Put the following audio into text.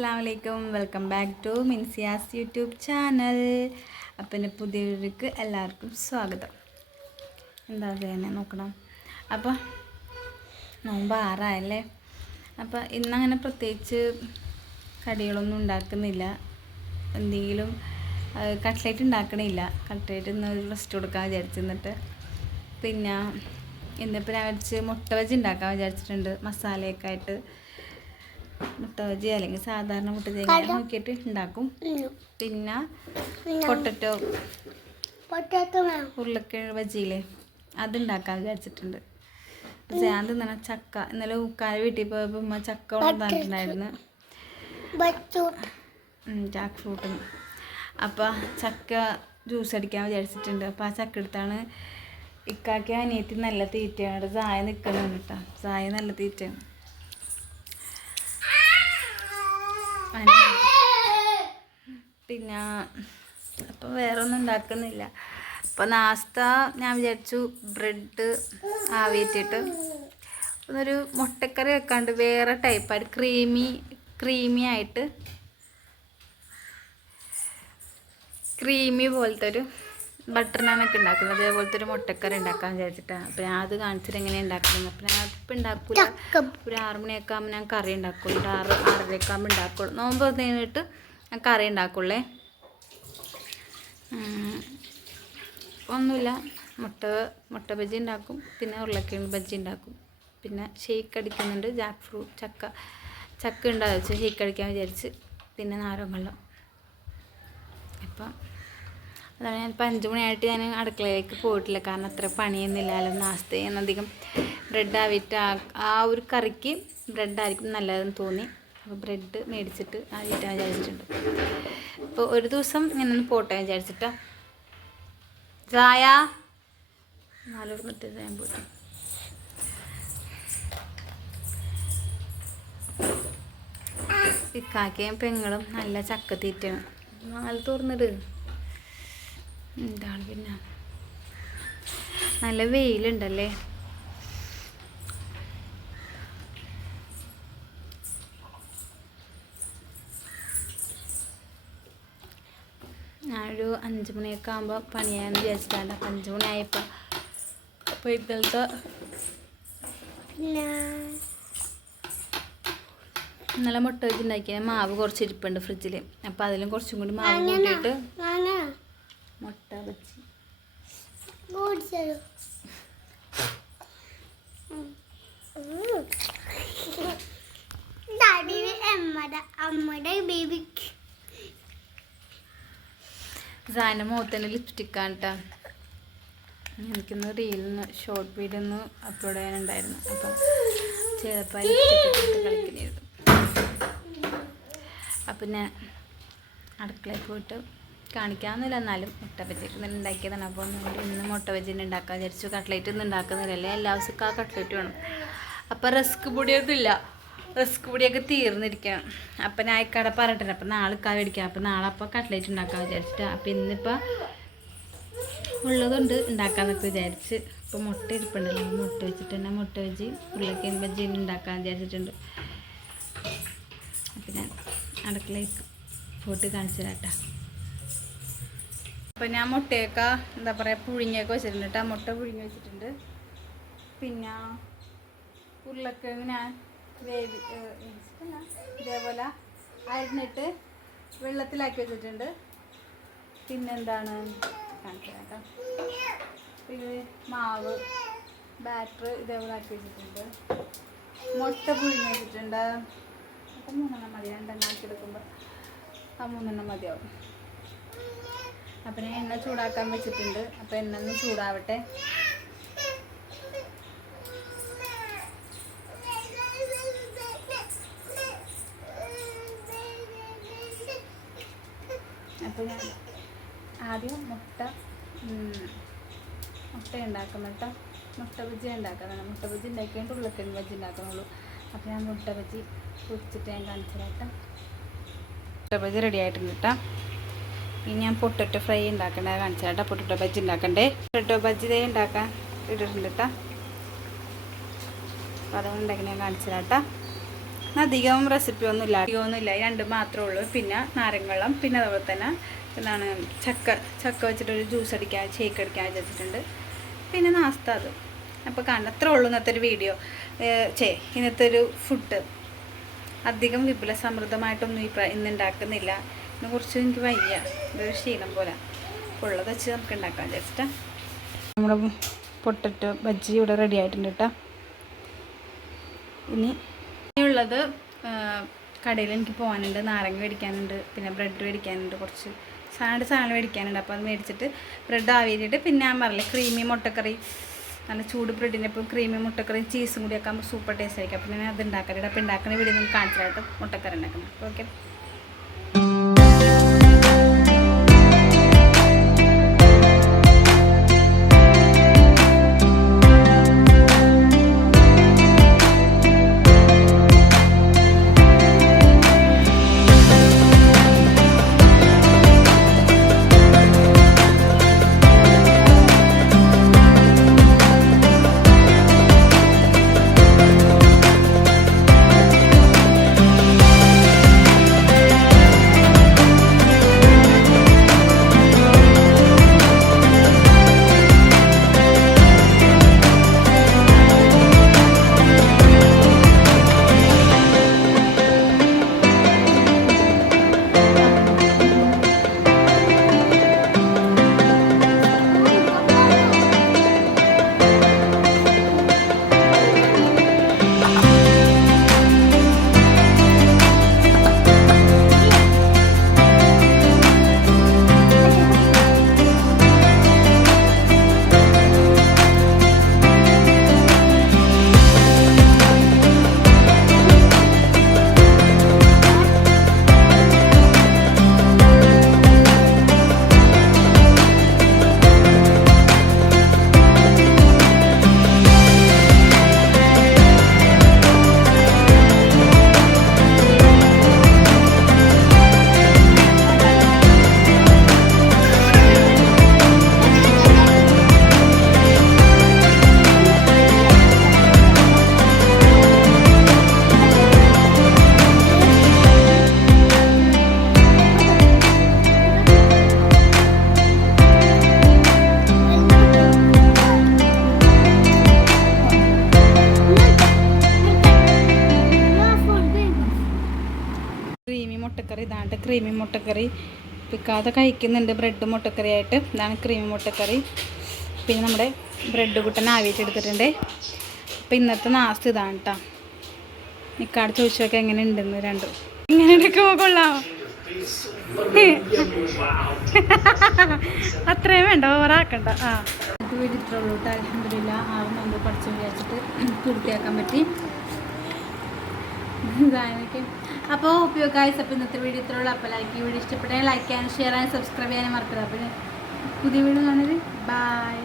അസ്സലാമലൈക്കും, welcome back to Minsiya's YouTube channel. അപ്പം എൻ്റെ പുതിയവർക്ക് എല്ലാവർക്കും സ്വാഗതം. എന്താ ചെയ്യുന്നത് നോക്കണം. അപ്പോൾ നോമ്പ് ആറായല്ലേ. അപ്പോൾ ഇന്നങ്ങനെ പ്രത്യേകിച്ച് കടികളൊന്നും ഉണ്ടാക്കുന്നില്ല. എന്തെങ്കിലും കട്ട്ലേറ്റ് ഉണ്ടാക്കണില്ല. കട്ട്ലേറ്റ് ഇന്ന് റെസ്റ്റ് കൊടുക്കാൻ വിചാരിച്ചിരുന്നിട്ട്. പിന്നെ ഇന്നിപ്പോൾ ഞാൻ മുട്ട ബജി ഉണ്ടാക്കാൻ വിചാരിച്ചിട്ടുണ്ട്. മസാലയൊക്കെ ആയിട്ട് മുട്ട ബജി അല്ലെങ്കിൽ സാധാരണ മുട്ട തേങ്ങ നോക്കിയിട്ട് ഉണ്ടാക്കും. പിന്നെ പൊട്ടറ്റോ ഉരുളക്കിഴങ്ങ് ബജിയില്ലേ, അതുണ്ടാക്കാൻ വിചാരിച്ചിട്ടുണ്ട്. ഞാൻ തിന്നണ ചക്ക, ഇന്നലെ ഉക്കാല വീട്ടിൽ പോയപ്പോൾ ഉമ്മ ചക്ക കൊണ്ടുവന്നിട്ടുണ്ടായിരുന്നു, ജാക്ക് ഫ്രൂട്ട്. അപ്പോൾ ചക്ക ജ്യൂസ് അടിക്കാൻ വിചാരിച്ചിട്ടുണ്ട്. അപ്പോൾ ആ ചക്ക എടുത്താണ് ഇക്കാക്കി അനിയത്തി നല്ല തീറ്റയാണ്. ചായ നിൽക്കണം കേട്ടോ, ചായ നല്ല തീറ്റയാണ്. പിന്നെ അപ്പം വേറെ ഒന്നും ഉണ്ടാക്കുന്നില്ല. അപ്പോൾ നാസ്ത ഞാൻ വിചാരിച്ചു ബ്രെഡ് ആവിയിട്ടിട്ട് ഒന്നൊരു മുട്ടക്കറി വെക്കാണ്ട് വേറെ ടൈപ്പായിട്ട് ക്രീമി ആയിട്ട് ക്രീമി പോലത്തെ ഒരു ബട്ടർ നാനൊക്കെ ഉണ്ടാക്കുന്നത് അതേപോലത്തെ ഒരു മുട്ടക്കറി ഉണ്ടാക്കാൻ വിചാരിച്ചിട്ടാണ്. അപ്പോൾ ഞാൻ അത് കാണിച്ചിട്ട് എങ്ങനെയാണ് ഉണ്ടാക്കുന്നത്. അപ്പോൾ ഞാൻ അതിപ്പോൾ ഉണ്ടാക്കില്ല, ഒരു 6 മണിയൊക്കെ ആകുമ്പോൾ ഞാൻ കറി ഉണ്ടാക്കുള്ളൂ. 6-6:30 ആകുമ്പോൾ ഉണ്ടാക്കുള്ളൂ. നോമ്പ് കഴിഞ്ഞിട്ട് ഞാൻ കറി ഉണ്ടാക്കുള്ളേ. ഒന്നുമില്ല, മുട്ട ബജി ഉണ്ടാക്കും, പിന്നെ ഉരുളക്കിഴങ്ങ് ബജി ഉണ്ടാക്കും, പിന്നെ ഷെയ്ക്ക് അടിക്കുന്നുണ്ട്. ജാക്ക് ഫ്രൂട്ട് ചക്ക ഉണ്ടാകും വെച്ച് ഷെയ്ക്ക് അടിക്കാൻ വിചാരിച്ച്, പിന്നെ നാരങ്ങ. അപ്പം അതാണ് ഞാനിപ്പോൾ 5 മണിയായിട്ട് ഞാൻ അടുക്കളയിലേക്ക് പോയിട്ടില്ല. കാരണം അത്ര പണിയൊന്നുമില്ലല്ലോ. നാസ്ത എന്നധികം ബ്രെഡ് ആവിയിട്ട് ആ ഒരു കറിക്ക് ബ്രെഡായിരിക്കും നല്ലതെന്ന് തോന്നി. അപ്പോൾ ബ്രെഡ് മേടിച്ചിട്ട് ആവിയിട്ടാൻ വിചാരിച്ചിട്ടുണ്ട്. അപ്പോൾ ഒരു ദിവസം ഇങ്ങനെ പോട്ടെ വിചാരിച്ചിട്ടാ. ചായ 4 മിനിറ്റ് ഞാൻ പോയിട്ട് ഇക്കാക്കയും പെങ്ങളും നല്ല ചക്ക തീറ്റയാണ്. 4 തുറന്നിട്. എന്താണ് പിന്നെ നല്ല വെയിലുണ്ടല്ലേ. ഞാനൊരു 5 മണിയൊക്കെ ആകുമ്പോൾ പണിയാന്ന് വിചാരിച്ചിട്ടാണ്. 5 മണിയായപ്പോൾ അപ്പോൾ ഇന്നലത്തെ ഇന്നലെ മുട്ട വെച്ചുണ്ടാക്കിയ മാവ് കുറച്ച് ഇരിപ്പുണ്ട് ഫ്രിഡ്ജിൽ. അപ്പോൾ അതിലും കുറച്ചും കൂടി മാവ് കൂട്ടിയിട്ട് മുട്ട ബജി സാൻ്റെ മുഖത്തന്നെ ലിപ്സ്റ്റിക്കാണ് കേട്ടോ. എനിക്കിന്ന് റീലിന്ന് ഷോർട്ട് വീഡിയോ ഒന്ന് അപ്ലോഡ് ചെയ്യാനുണ്ടായിരുന്നു. അപ്പം ചെയ്തപ്പോൾ ലിപ്സ്റ്റിക്ക് കളിക്കുന്നായിരുന്നു. അപ്പം ഞാൻ അടുക്കളയിൽ പോയിട്ട് കാണിക്കാമെന്നില്ല, എന്നാലും മുട്ട ബജിക്ക് ഇന്നലെ ഉണ്ടാക്കിയതാണ്. അപ്പോൾ ഇന്ന് മുട്ട ബജിന് ഉണ്ടാക്കാൻ വിചാരിച്ചു. കട്ട്ലേറ്റ് ഒന്നും ഉണ്ടാക്കുന്നില്ലല്ലേ, എല്ലാ ദിവസവും ആ കട്ട്ലേറ്റ് വേണം. അപ്പോൾ റസ്ക് പൊടിയൊന്നും ഇല്ല, റസ്ക് പൊടിയൊക്കെ തീർന്നിരിക്കണം. അപ്പം ഞാൻ ഇക്കട പറഞ്ഞിട്ടുണ്ട്. അപ്പം നാളെ ഇക്കാ മേടിക്കാം. അപ്പം നാളെ അപ്പോൾ കട്ട്ലേറ്റ് ഉണ്ടാക്കാൻ വിചാരിച്ചിട്ട്. അപ്പം ഇന്നിപ്പോൾ ഉള്ളതുകൊണ്ട് ഉണ്ടാക്കാമെന്നൊക്കെ വിചാരിച്ച്. ഇപ്പോൾ മുട്ട ഇരിപ്പുണ്ടല്ലോ, മുട്ട വെച്ചിട്ട് തന്നെ മുട്ട ബജി ഉരുളക്കിഴങ്ങ് ബജി ഉണ്ടാക്കാൻ വിചാരിച്ചിട്ടുണ്ട്. അപ്പം ഞാൻ അടുക്കളയ്ക്ക് പോയിട്ട് കാണിച്ചു തരാം. അപ്പം ഞാൻ മുട്ടയൊക്കെ എന്താ പറയുക പുഴുങ്ങിയൊക്കെ വെച്ചിട്ടുണ്ട് കേട്ടോ. മുട്ട പുഴുങ്ങി വെച്ചിട്ടുണ്ട്. പിന്നെ ഉരുളക്കിഴങ്ങ് ഞാൻ ഇതേപോലെ അരിഞ്ഞിട്ട് വെള്ളത്തിലാക്കി വെച്ചിട്ടുണ്ട്. പിന്നെന്താണ് കാണിക്കാം കേട്ടോ. ഇത് മാവ് ബാറ്റർ ഇതേപോലെ ആക്കി വെച്ചിട്ടുണ്ട്. മുട്ട പുഴുങ്ങി വെച്ചിട്ടുണ്ട്. അപ്പം 3 മതി, 2 ആക്കി എടുക്കുമ്പോൾ ആ 3 മതിയാവും. അപ്പം ഞാൻ എണ്ണ ചൂടാക്കാൻ വെച്ചിട്ടുണ്ട്. അപ്പം എണ്ണ ഒന്ന് ചൂടാവട്ടെ. അപ്പോൾ ഞാൻ ആദ്യം മുട്ട ഉണ്ടാക്കും കേട്ടോ. മുട്ട ബജി ഉണ്ടാക്കുന്നതാണ്. മുട്ട ബജി ഉണ്ടാക്കിയിട്ട് ഉരുളക്കിഴങ്ങ് ബജി ഉണ്ടാക്കുന്നുള്ളൂ. അപ്പോൾ ഞാൻ മുട്ട ബജി പൊരിച്ചിട്ട് ഞാൻ കാണിച്ചു തരാം. മുട്ട ബജി റെഡി ആയിട്ടുണ്ട് കേട്ടോ. ഇനി ഞാൻ പൊട്ടറ്റോ ഫ്രൈ ഉണ്ടാക്കേണ്ടത് കാണിച്ചു തരാം. പൊട്ടറ്റോ ബജി ഉണ്ടാക്കണ്ടേ. പൊട്ടറ്റോ ബജി ഇതേ ഉണ്ടാക്കാൻ ഇട്ടിട്ടുണ്ട് കേട്ടോ. അപ്പോൾ അതുകൊണ്ട് ഉണ്ടാക്കി ഞാൻ കാണിച്ചു തരാം. അധികം റെസിപ്പി ഒന്നുമില്ല രണ്ട് മാത്രമേ ഉള്ളൂ. പിന്നെ നാരങ്ങവെള്ളം, പിന്നെ അതുപോലെ തന്നെ എന്താണ് ചക്ക വെച്ചിട്ടൊരു ജ്യൂസ് അടിക്കാൻ ഷേക്ക് അടിക്കാൻ വെച്ചിട്ടുണ്ട്. പിന്നെ നാസ്ത അത്. അപ്പോൾ അത്രേ ഉള്ളൂ ഇന്നത്തെ ഒരു വീഡിയോ. ഇന്നത്തെ ഒരു ഫുഡ് അധികം വിപുല സമൃദ്ധമായിട്ടൊന്നും ഇന്ന് ഉണ്ടാക്കുന്നില്ല. ഇതിനെക്കുറിച്ച് എനിക്ക് വയ്യ, ഇതൊരു ക്ഷീണം പോലെ. ഉള്ളത് വെച്ച് നമുക്ക് ഉണ്ടാക്കാൻ വിചാരിച്ചിട്ടാ. നമ്മുടെ പൊട്ടറ്റോ ബജ്ജി ഇവിടെ റെഡി ആയിട്ടുണ്ട് കേട്ടോ. ഇനിയുള്ളത് കടയിൽ എനിക്ക് പോകാനുണ്ട്. നാരങ്ങ മേടിക്കാനുണ്ട്, പിന്നെ ബ്രെഡ് മേടിക്കാനുണ്ട്, കുറച്ച് സാധനം മേടിക്കാനുണ്ട്. അപ്പോൾ അത് മേടിച്ചിട്ട് ബ്രെഡ് ആവിയിട്ട് പിന്നെ ഞാൻ പറഞ്ഞില്ലേ ക്രീമി മുട്ടക്കറി, നല്ല ചൂട് ബ്രെഡിനൊപ്പം ക്രീമി മുട്ടക്കറി ചീസും കൂടി ആക്കുമ്പോൾ സൂപ്പർ ടേസ്റ്റ് ആയിരിക്കും. അപ്പോൾ ഞാൻ അത് ഉണ്ടാക്കാറുണ്ട്. അപ്പോൾ ഉണ്ടാക്കുന്ന വീഡിയോ നമുക്ക് കാണിച്ചായിട്ട് മുട്ടക്കറി ഉണ്ടാക്കുന്നത്. ഓക്കെ. ഇതാണ് ക്രീമി മുട്ടക്കറി. പിക്കാതെ കഴിക്കുന്നുണ്ട് ബ്രെഡ് മുട്ടക്കറി ആയിട്ട്. ഇതാണ് ക്രീമി മുട്ടക്കറി. പിന്നെ നമ്മുടെ ബ്രെഡ് കുട്ടൻ ആവിയിട്ട് എടുത്തിട്ടുണ്ട്. അപ്പം ഇന്നത്തെ നാസ്ത ഇതാണ് കേട്ടോ. നിക്കാട് ചോദിച്ചൊക്കെ എങ്ങനെ ഉണ്ടെന്ന് രണ്ടും ഇങ്ങനെ എടുക്കുമ്പോൾ കൊള്ളാമോ? അത്രയും വേണ്ട, ഓവറാക്കണ്ട. ഇത് വീട്ടിലുള്ളൂ കേട്ടോ. അൽഹംദുലില്ലാ ആളും നമ്മൾ പഠിച്ചു വിചാരിച്ചിട്ട് പൂർത്തിയാക്കാൻ പറ്റി. ഇതായിരിക്കും. അപ്പോൾ ഉപയോഗായി. അപ്പോൾ ഇന്നത്തെ വീഡിയോ ഇത്രയുള്ളൂ. അപ്പോൾ വീഡിയോ ഇഷ്ടപ്പെട്ടാൽ ലൈക്ക് ചെയ്യാനും ഷെയർ ചെയ്യാനും സബ്സ്ക്രൈബ് ചെയ്യാനും മറക്കരുത്. അപ്പോൾ പുതിയ വീഡിയോ കാണരുത്. ബൈ.